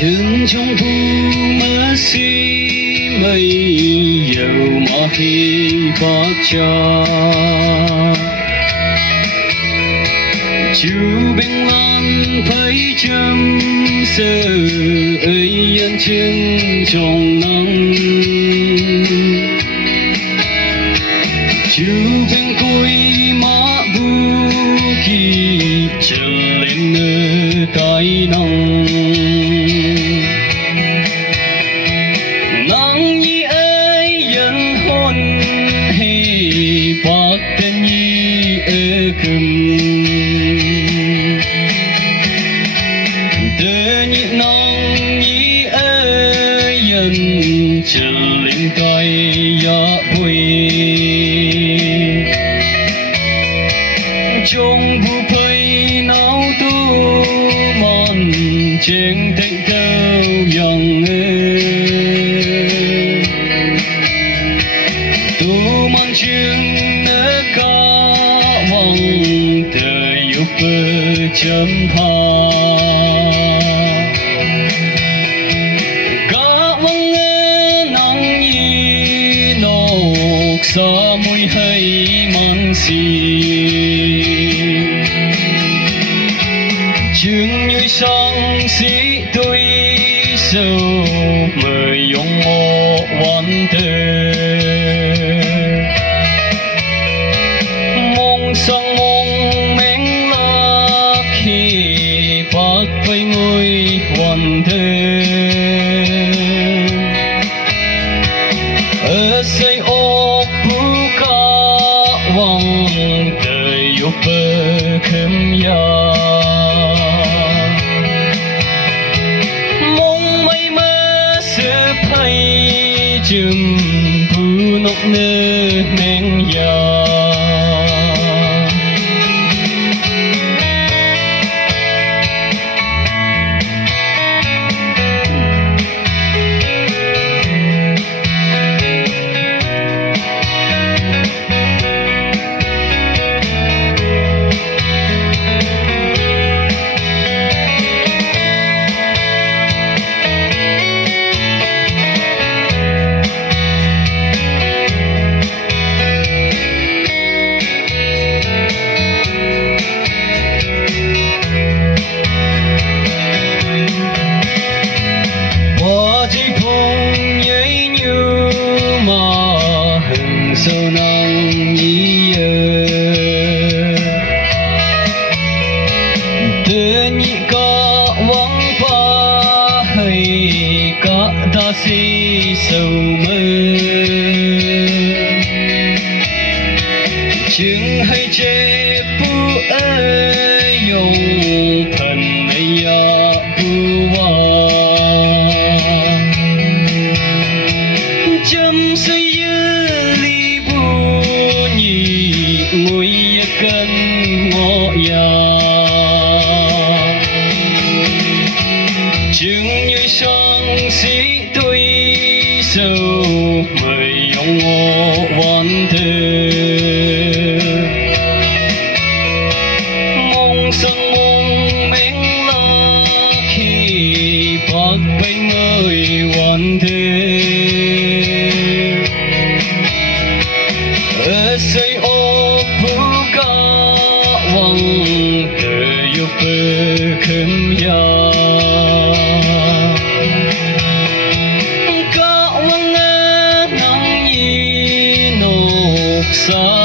Chừng trong thu mơ si mây dầu mà khi phát cho chú bên lan thấy chấm sơ ấy yên chân trong nắng chú bên cuối má bu kỳ trở lên nơi tai nắng nắng như ấy yên hôn hề bạc tên như ơ cầm nong nhĩ ơi yên trở lên tay ya bùi trong bu phơi náo tu mòn trên thanh câu yang tu mòn chương nỡ ca vòng đời yêu bơ chấm pha sa mùi hay mang xì chừng như sáng sĩ tôi sâu mời yong mô quan tơ mong sang mong mến la khi bác với ngôi quan tơ ở xây vòng đời yêu bơ khâm ya mong mây mơ sự thay chừng bu nốc nơ men ya sâu nắng nhĩ tự nhị ca vắng pha hay ca ta si sâu mơ chừng hay chê pu ơi yong thần ấy ya pu wa chấm say ngồi cân ngõ nhà chừng như sáng sĩ tôi sâu mời yong ngõ quan thơ mong sang mong mến la khi bác bên ơi quan thơ ở xây đời yêu bơ khâm ya cả vắng nắng như nộp sa